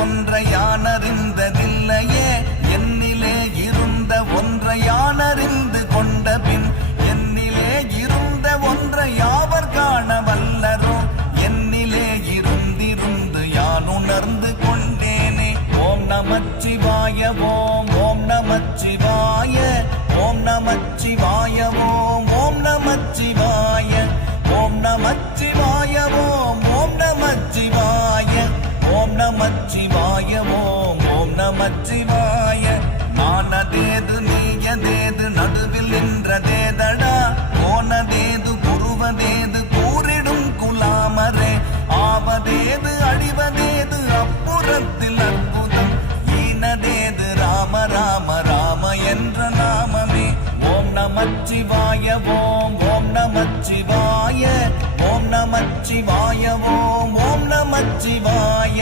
ஒன்றை யானறிந்ததில்லையே, என்னிலே இருந்த ஒன்றை யானறிந்து கொண்ட பின் என்னிலே இருந்த ஒன்றை யாவர் காண வல்லரோ, என்னிலே இருந்திருந்து யான் உணர்ந்து கொண்டேனே. ஓம் நமச்சிவாய ஓம் ஓம் நமச்சிவாய ஓம் நமச்சிவாய ஓம் ஓம் நமச்சிவாய ஓம் நமச்சிவாய ஓம் ஓம் நமச்சிவாய ஓம் நமச்சிவாய ஓம் ஓம் நமச்சிவாய. நானதேது நீயதேது நடுவில் நின்றதேதடா, போனதேது குருவதேது கூறிடும் குலாமரே, ஆவதேது அழிவதேது அப்புறத்தில் அற்புதம், ஈனதேது ராம ராம ராம என்ற நாமமே. ஓம் நமச்சிவாய ஓம் ஓம் நமச்சிவாய ஓம் நமச்சிவாய ஓம் ஓம் நமச்சிவாய.